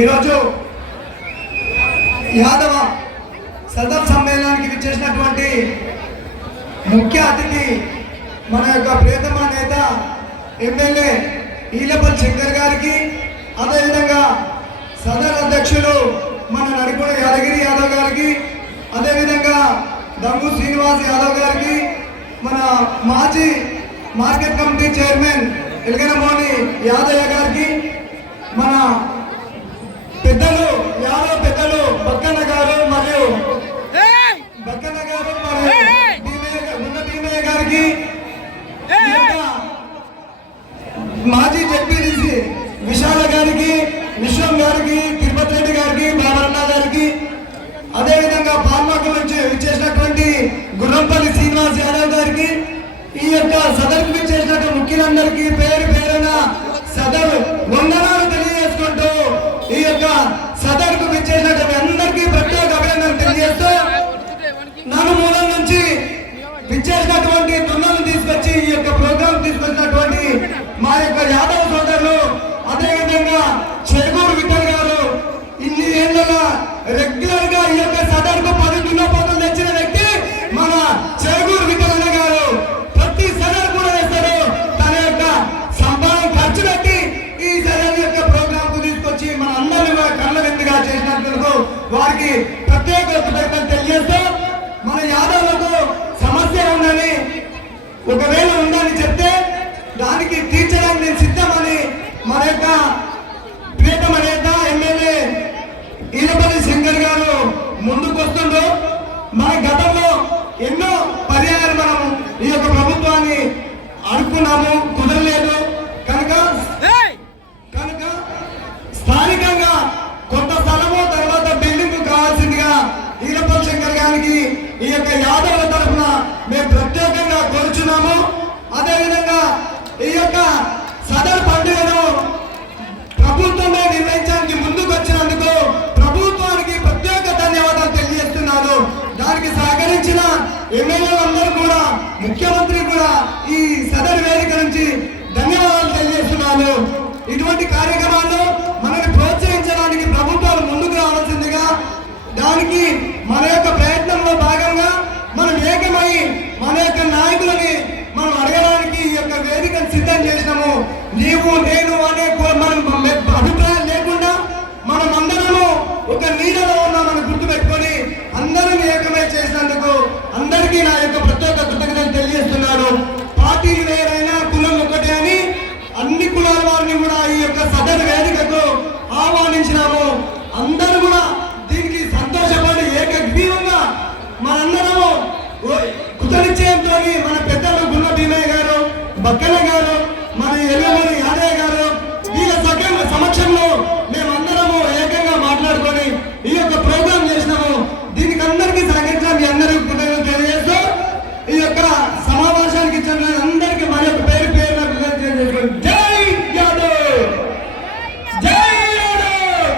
ఈరోజు యాదవ సదర్ సమ్మేళనానికి విచ్చేసినటువంటి ముఖ్య అతిథి మన యొక్క ప్రియతమ నేత ఎమ్మెల్యే ఈలపల్లి శంకర్ గారికి, అదేవిధంగా సదర్ అధ్యక్షులు మన నడిపూడి యాదగిరి యాదవ్ గారికి, అదేవిధంగా దమ్ము శ్రీనివాస్ యాదవ్ గారికి, మన మాజీ మార్కెట్ కమిటీ చైర్మన్ ఎలగనమోని యాదయ్య గారికి, మన పెద్దలు యాదవ్ పెద్దలు బక్కన్న గారు మరియు భీమయ్య గారికి, మాజీ జడ్పీటీసీ విశాల గారికి, విశ్వం గారికి, తిరుపతి రెడ్డి గారికి, బాబరన్న గారికి, అదేవిధంగా పాల్మాకు నుంచి విచ్చేసినటువంటి గుర్రంపల్లి శ్రీనివాస్ యాదవ్ గారికి, ఈ యొక్క సదర్కు విచ్చేసినటువంటి ముఖ్యులందరికీ పేరు పేరున సదర్ వందనాలు తెలియజేసుకుంటూ ఈ యొక్క సదర్కు విచ్చేసినటువంటి అందరికీ ప్రత్యేక అభినందనలు తెలియజేస్తూ నలుమూలల నుంచి విచ్చేసినటువంటి దున్నలు తీసుకొచ్చి ఈ యొక్క ప్రోగ్రాం తీసుకొచ్చినటువంటి మా యొక్క యాదవ సోదరులు, అదేవిధంగా చెరుకూరు విఠల్ గారు ఇన్ని ఏళ్ళగా రెగ్యులర్ గా ఈ యొక్క సదర్కు 10 దున్నపోతులు తెచ్చిన వ్యక్తి మన చెరుకూరు విఠల్ గారు. ప్రతి సదర్ కూడా వేస్తారు, తన యొక్క సంపాదన ఖర్చు పెట్టి ఈ సదర్ యొక్క ప్రోగ్రాం కు తీసుకొచ్చి మన అందరినీ కళ్ళ విందుగా చేసినందుకు వారికి ప్రత్యేక కృతజ్ఞతలు తెలియజేస్తూ, మన యాదవులకు సమస్య ఉందని ఒకవేళ ఉందని చెప్తే దానికి తీర్చడానికి నేను సిద్ధమని మన యొక్క ప్రియతమ నేత ఎమ్మెల్యే ఈలపల్లి శంకర్ గారు ముందుకు వస్తుండ్రు. మన గతంలో ఎన్నో పర్యాయాలు మనం ఈ యొక్క ప్రభుత్వాన్ని అనుకున్నాము, కుదరలేదు కనుక స్థానికంగా కొంత స్థలము తర్వాత బిల్డింగ్ కావాల్సిందిగా ఈలపల్లి శంకర్ గారికి ఈ యొక్క యాదవుల తరఫున మేము ప్రత్యేకంగా కోరుచున్నాము. అదేవిధంగా ఈ యొక్క సదర్ పండుగను ప్రభుత్వమే నిర్వహించడానికి ముందుకు వచ్చినందుకు ప్రభుత్వానికి ప్రత్యేక ధన్యవాదాలు తెలియజేస్తున్నారు. దానికి సహకరించిన ఎమ్మెల్యేలందరూ కూడా, ముఖ్యమంత్రి కూడా ఈ సదర్ వేదిక నుంచి ధన్యవాదాలు తెలియజేస్తున్నాను. ఇటువంటి కార్యక్రమాల్లో మనల్ని ప్రోత్సహించడానికి ప్రభుత్వాలు ముందుకు రావాల్సిందిగా, దానికి మన యొక్క ప్రయత్నంలో భాగంగా మనం ఏకమై మన యొక్క నాయకులని మనం అడగడానికి ఈ యొక్క వేదికను సిద్ధం చేసినాము. నీవు నేను అనే మనం అభిప్రాయం లేకుండా మనం అందరము ఒక నీడలో ఉన్నామని గుర్తుపెట్టుకొని అందరిని ఏకమై చేసినందుకు అందరికీ నా యొక్క ప్రత్యేక కృతజ్ఞతలు తెలియజేస్తున్నాను. పార్టీలు వేరైనా కులం ఒకటే అని అన్ని కులాల వారిని కూడా ఈ యొక్క సదర్ వేదికకు ఆహ్వానించినాము. అందరూ కూడా దీనికి సంతోషపడి ఏకగ్రీవంగా మనందరము కృతనిశ్చయంతో మన పెద్దలు గున్న భీమయ్య గారు, బక్కన్న గారు, మన ఎల్లమూరి యాదయ్య గారు వీళ్ళ సమక్షంలో మేమందరము ఏకంగా మాట్లాడుకొని ఈ యొక్క ప్రోగ్రాం చేసినాము. దీనికి అందరికీ సహకరించాలి. మీ అందరికీ కృతజ్ఞతలు తెలియజేస్తూ ఈ యొక్క సమావేశానికి ఇచ్చిన అందరికీ మన యొక్క పేరు పేరు జై యాదవ్, జై యాదవ్.